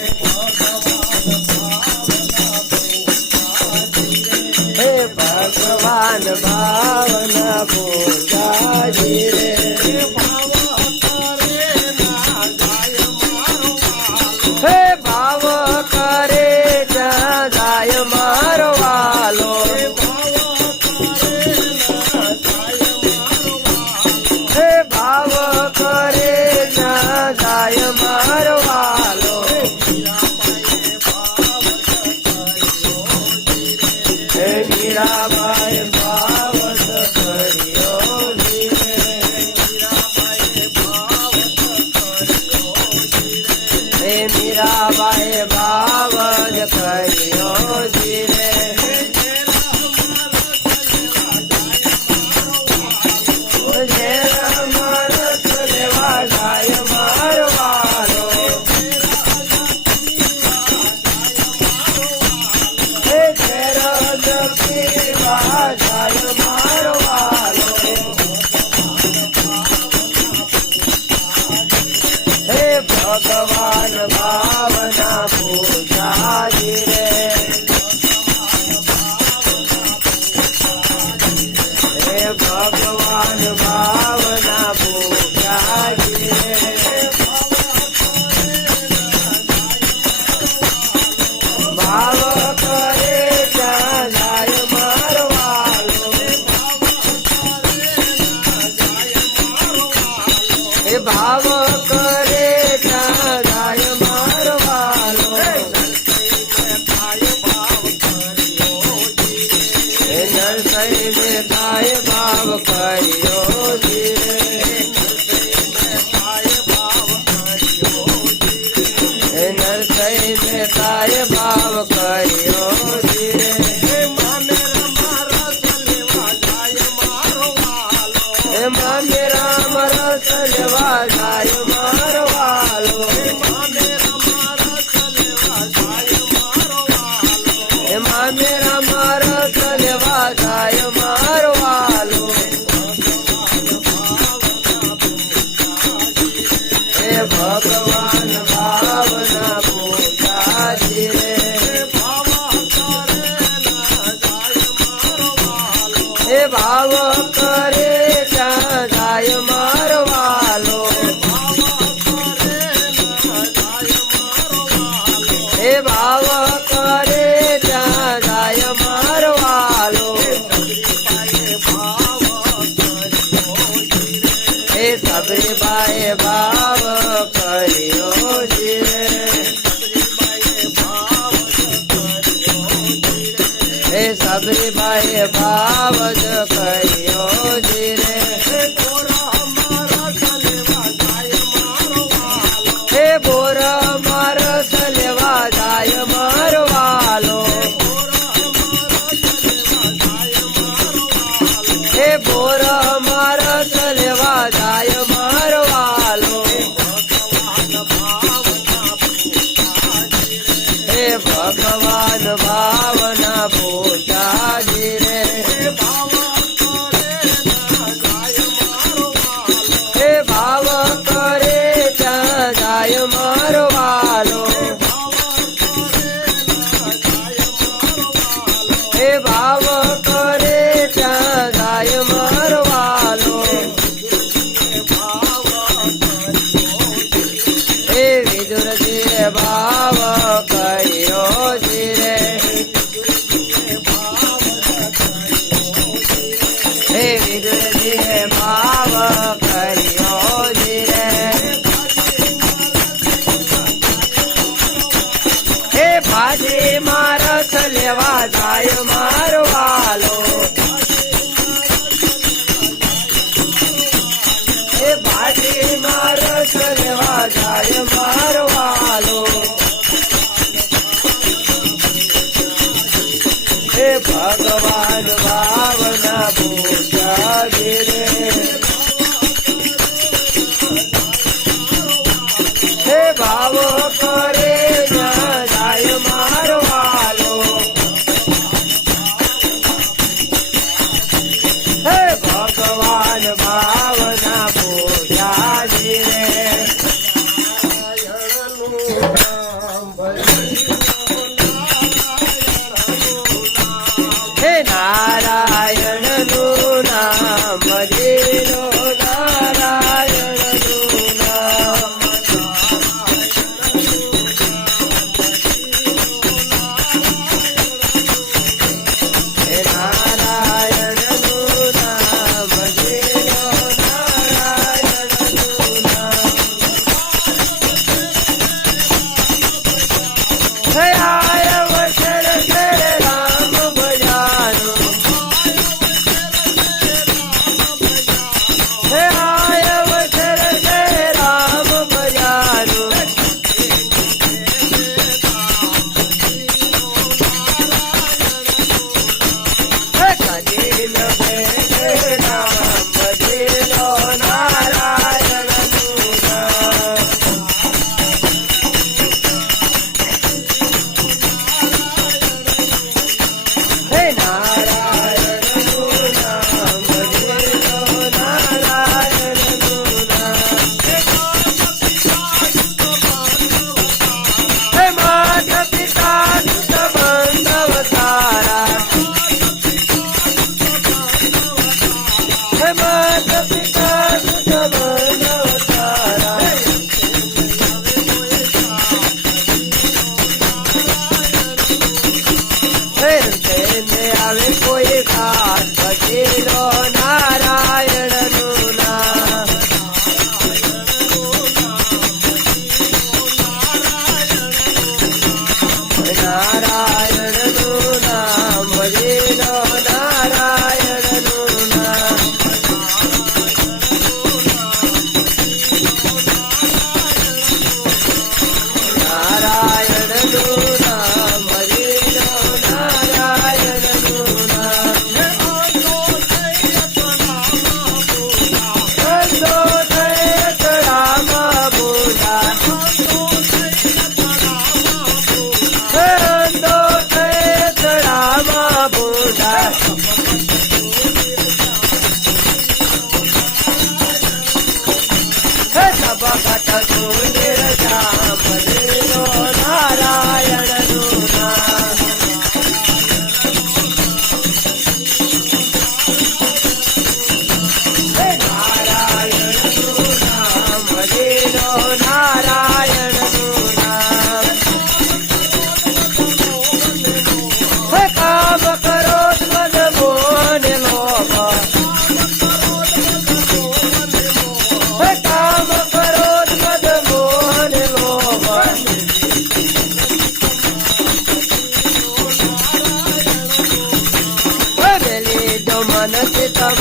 tiempo. Yeah. લાવ કરી ભાવ કરે જાય મારવાલો હે ભાવ કરે જાય મારવાલો હે સબરી બાય ભાવ दो मन से तब